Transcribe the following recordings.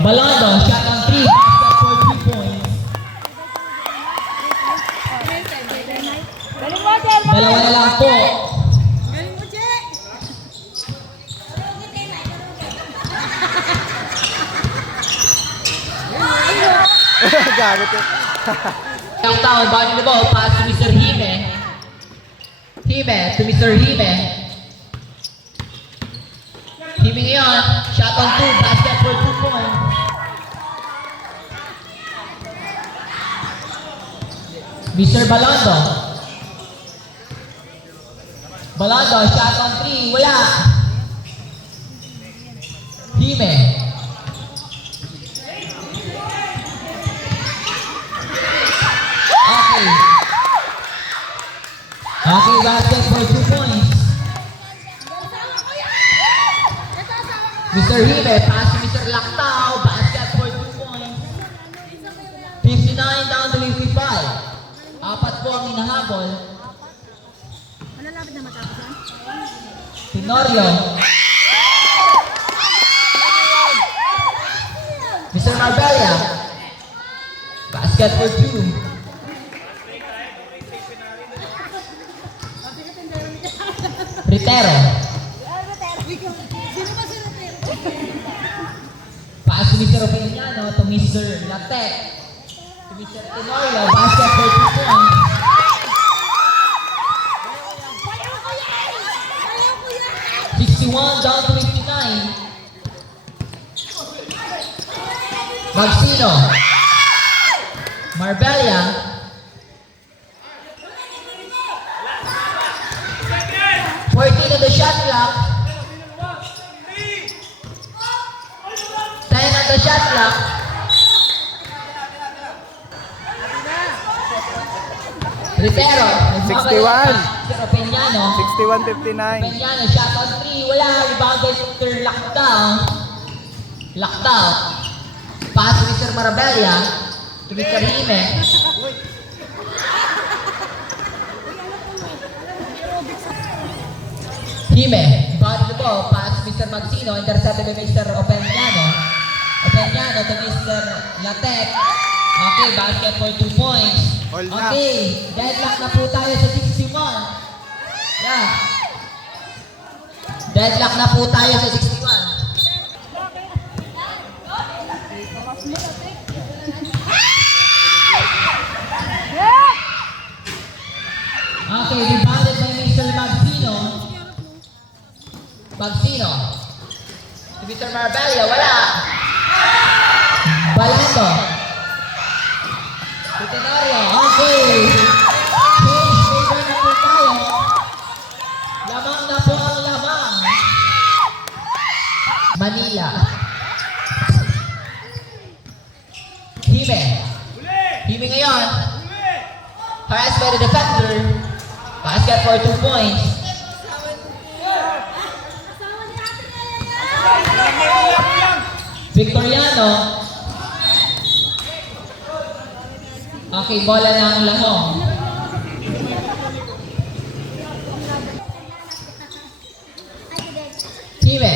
Balado, shot on 3, basket for 3 points. Galing mo, Jelma! Dalawa na lang po. Galing mo, Je! Gagot eh. Ang taon, body the ball, pass to Mr. Hime. Hime to Mr. Hime. Hime ngayon, shot on 2, basket for 2 points. Mr. Balando. Balando, shot on 3, wala. Hime. Okay. Okay, basket for 2 points. Mr. Hime, pass to Mr. Lactao, basket for 2 points. 59 down to 55. Apat po ang hinahabol. Malalapit na matapos yan? Tenorio. Mr. Marbella. Basket for 2. Ritero. Sino ba si Rotero? Pass to Mr. Opiniano to Mr. Latek. To Mr. Tenorio. Basket for 2 points. Ayaw ko yan! Ayaw ko yan! 61 down to 59. Magsino. Marbella. On the shot clock. 10 on the shot clock. Ritero. 61. Pero Peñano. 61-59. Peñano, shot on 3. Wala. Rebound by Mr. Lactao. Lactao. Pass to Mr. Marbella. To Mr. Hime. Hime. Body the ball. Pass to Mr. Magsino. Intercepted by Mr. Openiano. Openiano to Mr. Latek. Okay, basket for 2 points. All na. Okay, deadlock na po tayo sa 61. Yeah. Deadlock na po tayo sa 61. Okay, rebounded by Mr. Magsino. Magsino. Si Mr. Marbella, wala. Balando. Si Tenorio, okay. Change favor na po tayo. Lamang na po ang lamang. Manila. Hime. Hime ngayon. Harassed by the defender. Basket for 2 points. Victoriano. Okay, bola na ang lahong. Hime.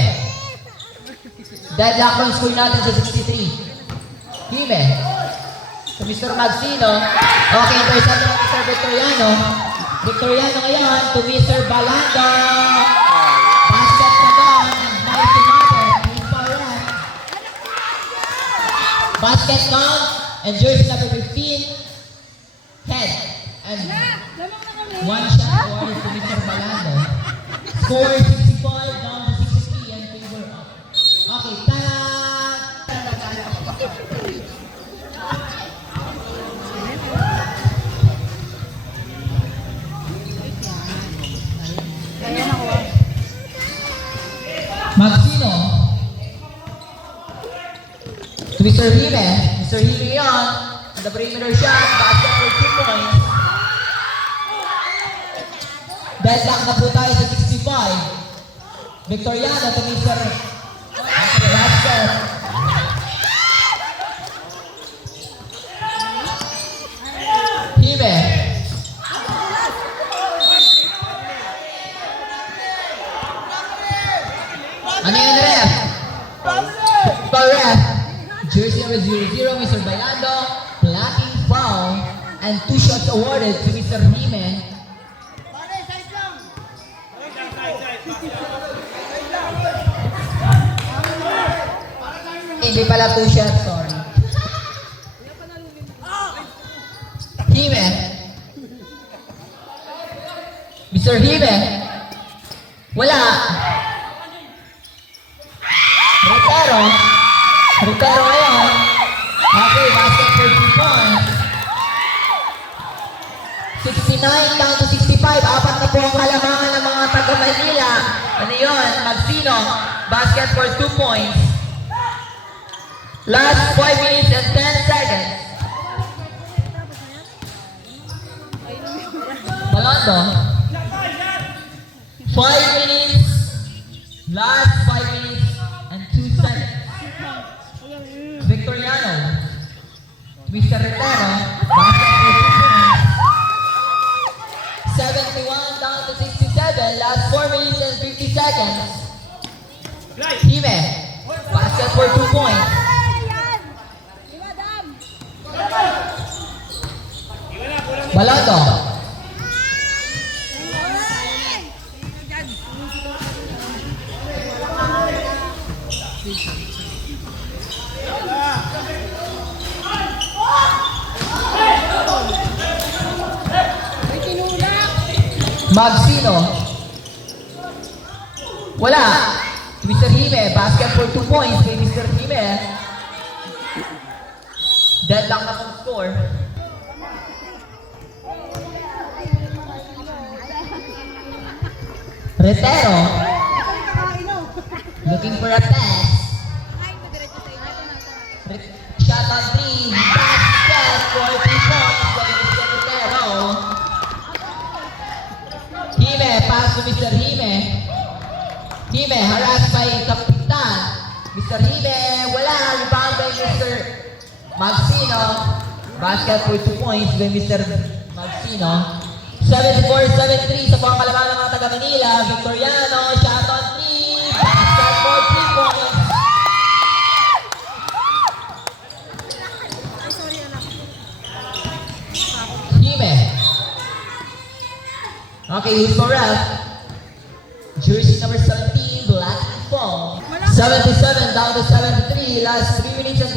Deadlock ang score natin sa 63. Hime. So Mr. Magsino. Okay, intercept ng Mr. Victoriano. Victoriano ngayon to Mr. Balanda. Basket na doon. Nice to mother. Please for that. Basket count. And jersey number 15. Head. And Lamang na kami. one shot awarded to Mr. Balanda. Score 65 down to 63 and favor up. Okay, ta-da! Magsino. To Mr. Hime. Mr. Hime yon. On the perimeter shot. Basket for 2 points. Deadlock na po tayo sa 65. Victoriano to Mr. Basket. Hime. Ano yun, ref? Ref. Jersey number 00, Mr. Bailando, blocking foul, and 2 shots awarded to Mr. Himen. Hindi pala 2 shots, sorry. Himen. Mr. Himen. Wala. Rotero. Rotero ngayon. Okay, basket for 2 points. 69 down to 65. Apat na po ang kalamangan ng mga taga-Manila. Ano yun? Magsino. Basket for 2 points. Last 5 minutes and 10 seconds. Balondo. 5 minutes. Last 5 minutes and 2 seconds. Victoriano. Mr. Rotero. Basket for 2 points. 71 down to 67. Last 4 minutes and 50 seconds. Hime. Basket for 2 points. Balondo. Magsino. Wala. Mr. Hime, basket for 2 points kay Mr. Hime. Deadlock na kong score. Retero. Looking for a pass. Shot on 3. Basket for 3 points kay Mr. Retero. Hime, pass to Mr. Hime. Hime, harassed by Kapitan. Mr. Hime, wala. Rebound by Mr. Magsino. Basket for 2 points by Mr. Magsino. 74-73 sa buong kalamangan ng mga taga-Manila. Victoriano, shot on 3. Basket for 3 points. Hime. Okay, who's for ref? Jersey number 17, black and foam. 77 down to 73. Last 3 minutes and